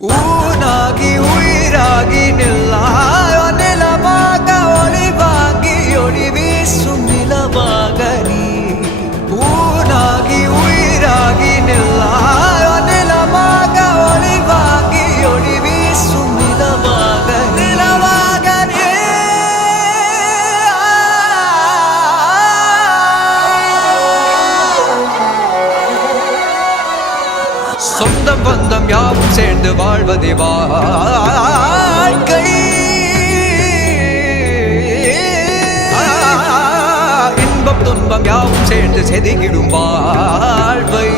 ஊனாகி உயிராகி நில்லாயோ நிலமாக ஒளிவாங்கி ஒளி வீசும் நிலமாக நீ ஊனாகி உயிராகி நில்லாயோ நிலமாக ஒளிவாங்கி ஒளி வீசும் நிலமாக நீ சொந்தம் பந்தம் யாவும் சேர்ந்து வாழ்வதே வாழ்க்கை இன்பம் துன்பம் யாவும் சேர்ந்து செதுக்கிடும் வாழ்வை